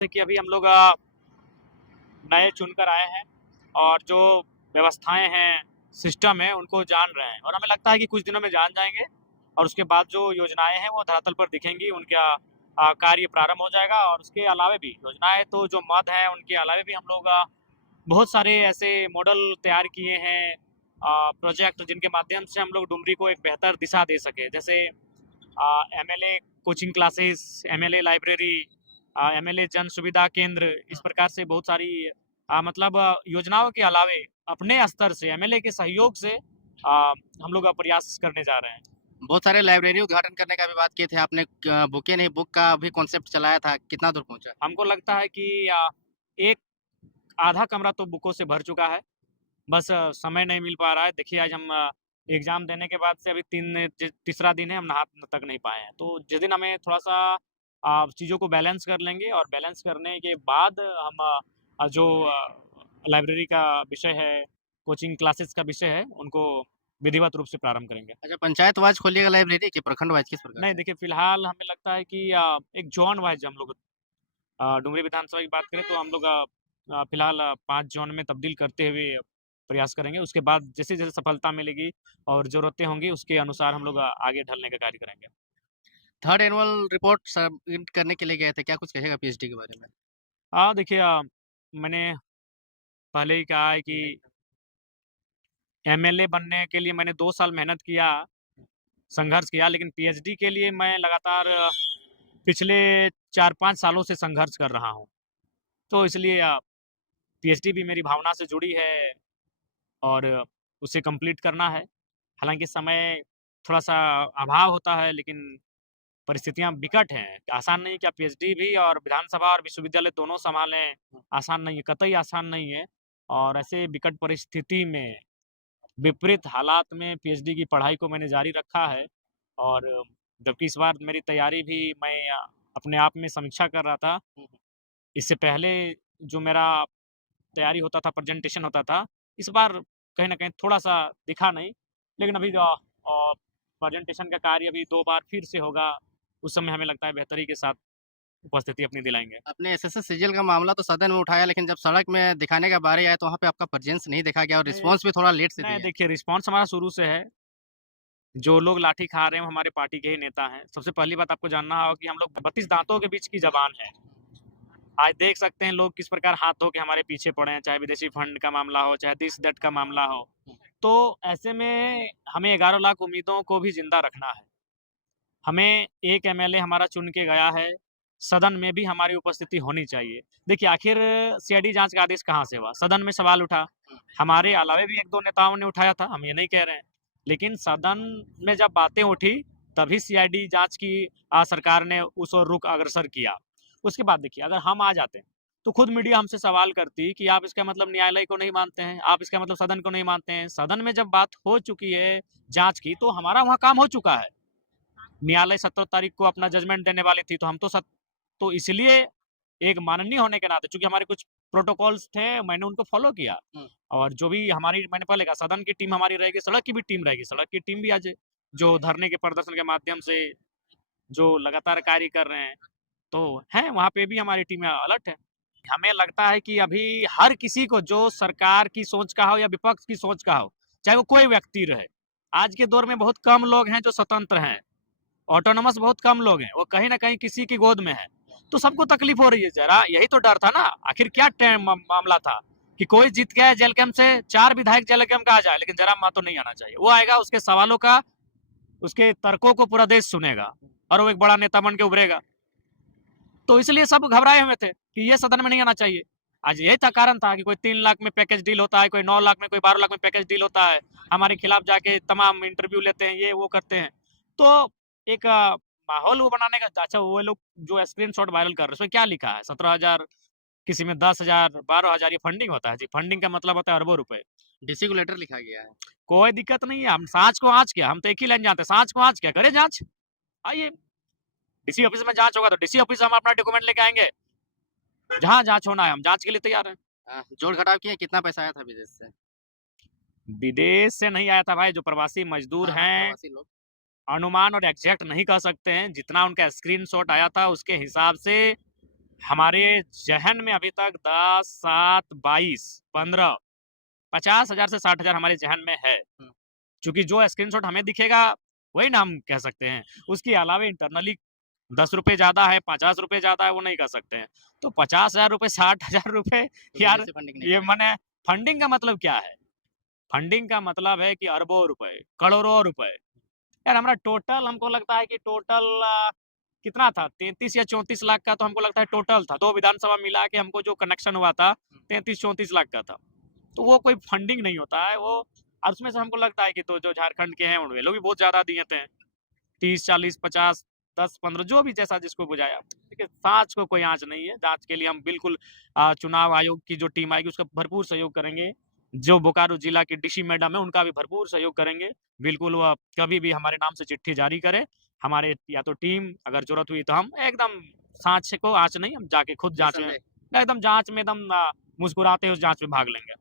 जैसे कि अभी हम लोग नए चुनकर आए हैं और जो व्यवस्थाएं हैं, सिस्टम है, उनको जान रहे हैं और हमें लगता है कि कुछ दिनों में जान जाएंगे और उसके बाद जो योजनाएं हैं वो धरातल पर दिखेंगी, उनका कार्य प्रारंभ हो जाएगा। और उसके अलावे भी योजनाएं तो जो मद है उनके अलावे भी हम लोग बहुत सारे ऐसे मॉडल तैयार किए हैं, प्रोजेक्ट जिनके माध्यम से हम लोग डुमरी को एक बेहतर दिशा दे सके। जैसे MLA coaching classes, MLA library, MLA जन सुविधा केंद्र, इस प्रकार से बहुत सारी मतलब योजनाओं के अलावे अपने स्तर से एमएलए के सहयोग से हम लोग प्रयास करने जा रहे हैं। बहुत सारे लाइब्रेरी उद्घाटन करने का भी बात किए थे आपने। बुके नहीं, बुक का भी कॉन्सेप्ट चलाया था, कितना दूर पहुंचा? हमको लगता है कि एक आधा कमरा तो बुकों से भर चुका है, बस समय नहीं मिल पा रहा है। देखिए आज हम एग्जाम देने के बाद से अभी तीसरा दिन है, हम नहा तक नहीं पाए हैं। तो जिस दिन हमें थोड़ा सा चीज़ों को बैलेंस कर लेंगे और बैलेंस करने के बाद हम जो लाइब्रेरी का विषय है, कोचिंग क्लासेस का विषय है, उनको विधिवत रूप से प्रारंभ करेंगे। अच्छा, पंचायत वाइज खोलिएगा लाइब्रेरी कि प्रखंड वाइज, किस प्रकार नहीं, से? देखिए फिलहाल हमें लगता है कि एक जोन वाइज हम लोग डुमरी विधानसभा की बात करें तो हम लोग फिलहाल 5 जोन में तब्दील करते हुए प्रयास करेंगे। उसके बाद जैसे-जैसे सफलता मिलेगी और ज़रूरतें होंगी उसके अनुसार हम लोग आगे ढलने का कार्य करेंगे। थर्ड एनुअल रिपोर्ट सबमिट करने के लिए गए थे, क्या कुछ कहेगा पीएचडी के बारे में? देखिए मैंने पहले ही कहा है कि एमएलए बनने के लिए मैंने 2 साल मेहनत किया, संघर्ष किया, लेकिन पीएचडी के लिए मैं लगातार पिछले 4-5 सालों से संघर्ष कर रहा हूँ। तो इसलिए पीएचडी भी मेरी भावना से जुड़ी है और उसे कंप्लीट करना है। हालाँकि समय थोड़ा-सा अभाव होता है, लेकिन परिस्थितियाँ विकट हैं। आसान नहीं है कि आप पीएचडी भी और विधानसभा और विश्वविद्यालय दोनों सँभालें, आसान नहीं है, कतई आसान नहीं है। और ऐसे विकट परिस्थिति में, विपरीत हालात में पीएचडी की पढ़ाई को मैंने जारी रखा है। और जबकि इस बार मेरी तैयारी भी मैं अपने आप में समीक्षा कर रहा था। इससे पहले जो मेरा तैयारी होता था, प्रेजेंटेशन होता था, इस बार कहीं न कहीं थोड़ा-सा दिखा नहीं। लेकिन अभी प्रेजेंटेशन का कार्य अभी 2 बार फिर से होगा, उस समय हमें लगता है बेहतरी के साथ उपस्थिति अपनी दिलाएँगे। आपने एसएससी सीजीएल का मामला तो सदन में उठाया, लेकिन जब सड़क में दिखाने का बारी आया तो वहाँ पे आपका प्रेजेंस नहीं देखा गया और नहीं, रिस्पॉन्स भी थोड़ा लेट से नहीं दिए। देखिए रिस्पॉन्स हमारा शुरू से है। जो लोग लाठी खा रहे हैं, वो हमारे पार्टी के ही नेता हैं। सबसे पहली बात आपको जानना होगा कि हम लोग 32 दाँतों के बीच की ज़बान है। आज देख सकते हैं लोग किस प्रकार हाथ धो के हमारे पीछे पड़े हैं, चाहे विदेशी फंड का मामला हो, चाहे दिस दैट का मामला हो। तो ऐसे में हमें 11 लाख उम्मीदों को भी ज़िंदा रखना है। हमें एक एमएलए हमारा चुन के गया है, सदन में भी हमारी उपस्थिति होनी चाहिए। देखिए आखिर सीआईडी जाँच का आदेश कहाँ से हुआ? सदन में सवाल उठा। हमारे अलावे भी 1-2 नेताओं ने उठाया था, हम ये नहीं कह रहे हैं। लेकिन सदन में जब बातें उठी, तभी सीआईडी जाँच की सरकार ने उस ओर रुख अग्रसर किया। उसके बाद देखिए अगर हम आ जाते, तो खुद मीडिया हमसे सवाल करती कि आप इसका मतलब न्यायालय को नहीं मानते हैं, आप इसका मतलब सदन को नहीं मानते हैं। सदन में जब बात हो चुकी है जाँच की, तो हमारा वहाँ काम हो चुका है। न्यायालय 17 तारीख को अपना जजमेंट देने वाली थी, तो हम तो इसलिए एक माननीय होने के नाते चूँकि हमारे कुछ प्रोटोकॉल्स थे, मैंने उनको फ़ॉलो किया। और जो भी हमारी मैंने पहले कहा सदन की टीम हमारी रहेगी, सड़क की भी टीम रहेगी। सड़क की टीम भी आज जो धरने के प्रदर्शन के माध्यम से जो लगातार कार्य कर रहे हैं, तो हैं वहाँ पे भी हमारी टीम अलर्ट है। हमें लगता है कि अभी हर किसी को जो सरकार की सोच का हो या विपक्ष की सोच का हो, चाहे वो कोई व्यक्ति रहे, आज के दौर में बहुत कम लोग हैं जो स्वतंत्र हैं। ऑटोनोमस बहुत कम लोग हैं, वो कहीं न कहीं किसी की गोद में है। तो सबको तकलीफ हो रही है ज़रा, यही तो डर था ना। आखिर क्या मामला था कि कोई जीत गया है जेल कैंप से, 4 विधायक जेल कैंप का आ जाए, लेकिन जयराम महतो नहीं आना चाहिए। वो आएगा, उसके सवालों का, उसके तर्कों को पूरा देश सुनेगा और वो एक बड़ा नेता बन के उभरेगा। तो इसलिए सब घबराए हुए थे कि ये सदन में नहीं आना चाहिए। आज यही था कारण था कि कोई 3 लाख में पैकेज डील होता है, कोई 9 लाख में, कोई 12 लाख में पैकेज डील होता है। हमारे खिलाफ जाके तमाम इंटरव्यू लेते हैं, ये वो करते हैं। तो एक माहौल वो बनाने का अच्छा वो लोग जो स्क्रीनशॉट वायरल कर रहे हैं, उसमें क्या लिखा है? 17,000, किसी में 10,000, 12,000 ये फंडिंग होता है जी। फंडिंग का मतलब होता है अरबों रुपए। डीसी को लेटर लिखा गया है। कोई दिक्कत नहीं है, हम साँच को आँच क्या, हम तो एक ही लाइन जानते हैं, साँच को आँच क्या, करें जाँच। आइए, डीसी ऑफिस में जाँच होगा तो डीसी ऑफिस से हम अपना डॉक्यूमेंट लेके आएँगे। जहाँ जाँच होना है, हम जाँच के लिए तैयार हैं। जोड़-घटाव किए, कितना पैसा आया था विदेश से? विदेश से नहीं आया था भाई, जो प्रवासी मज़दूर हाँ, हाँ, हैं, प्रवासी लोग। अनुमान और एग्ज़ैक्ट नहीं कह सकते हैं। जितना उनका स्क्रीनशॉट आया था, उसके हिसाब से हमारे ज़हन में अभी तक 10, 7, 22, 15, 50,000 से 60,000 हमारे ज़हन में है। हुँ। चूँकि जो स्क्रीनशॉट हमें दिखेगा, वही ना हम कह सकते हैं। उसके अलावा इंटरनली ₹10 ज़्यादा है, ₹50 ज़्यादा है, वो नहीं कह सकते हैं। तो ₹50,000 ₹60,000 तो यार, वजह से फंडिंग नहीं ये करें। माने फंडिंग का मतलब क्या है? फंडिंग का मतलब है कि अरबों रुपए, करोड़ों रुपए। यार हमारा टोटल हमको लगता है कि टोटल कितना था 33 या 34 लाख का तो हमको लगता है टोटल था। 2 विधानसभा मिला के हमको जो कनेक्शन हुआ था 33-34 लाख का था। तो वो कोई फंडिंग नहीं होता है वो। और उसमें से हमको लगता है कि तो जो झारखंड के हैं वे लोग भी बहुत ज़्यादा दिए थे। 30, 40, 50, 10, 15 जो भी जैसा जिसको बुझाया। देखिए जाँच को कोई आँच नहीं है। जाँच के लिए हम बिल्कुल चुनाव आयोग की जो टीम आएगी उसका भरपूर सहयोग करेंगे। जो बोकारो जिला की डीसी मैडम है उनका भी भरपूर सहयोग करेंगे। बिल्कुल वो कभी भी हमारे नाम से चिट्ठी जारी करे। हमारे या तो टीम अगर ज़रूरत हुई तो हम एकदम साँच को आँच नहीं हम जाके खुद जाँच में निस्संदेह। एकदम मुस्कुराते हुए उस जाँच में भाग लेंगे।